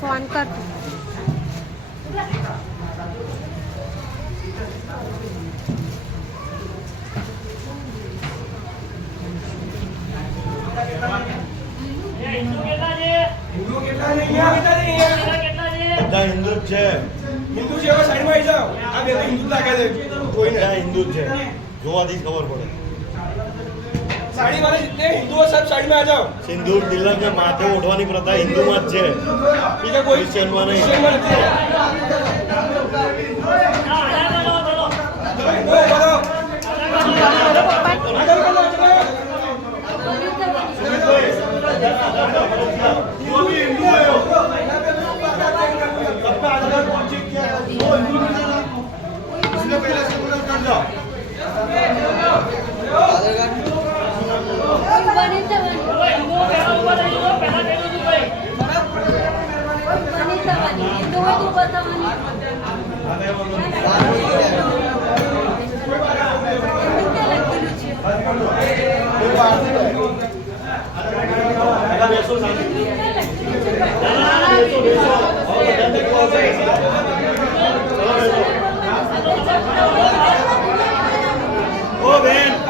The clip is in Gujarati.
ફોન કર બધા હિન્દુ જ છે. હિન્દુ છે હવે સાઈડમાં આવી જાઓ. આ બે તો હિન્દુ લાગે છે. કોઈ ને હિન્દુ જ છે. જોવાથી જ ખબર પડે. साड़ी वाले जितने हिंदू है सब साइड में आ जाओ. સિંદૂર તિલક ને માથે ઓઢવાની પ્રથા હિન્દુમાં જ છે. ठीक है कोई ક્રિશ્ચિયનમાં નહીં. क्रिश्चियन में नहीं है. ઓ બેન